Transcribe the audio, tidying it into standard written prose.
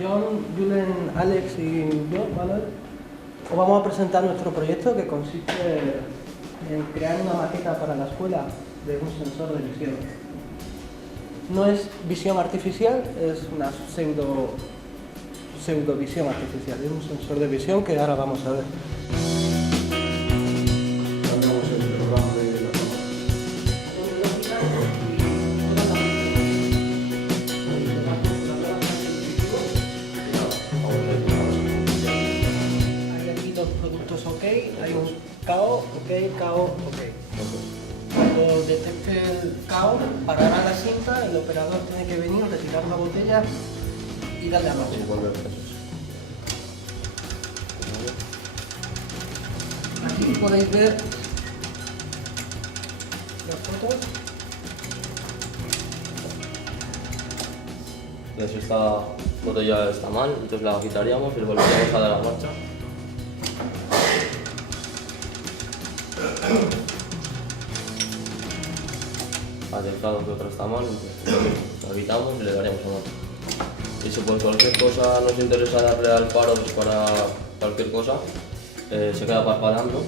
John, Julen, Alex y yo, Manuel, os vamos a presentar nuestro proyecto que consiste en crear una maqueta para la escuela de un sensor de visión. No es visión artificial, es una pseudovisión artificial, es un sensor de visión que ahora vamos a ver. Productos OK, hay un KO, OK, KO, OK. Cuando detecte el KO, parará la cinta, el operador tiene que venir, retirar la botella y darle a marcha. Aquí podéis ver las fotos. Entonces esta botella está mal, entonces la quitaríamos y le volveríamos a dar la marcha. Ha detectado que otra está mal, entonces la quitamos y le daríamos a marcha. Y si por cualquier cosa nos interesa darle al paro, pues para cualquier cosa, se queda parpadeando.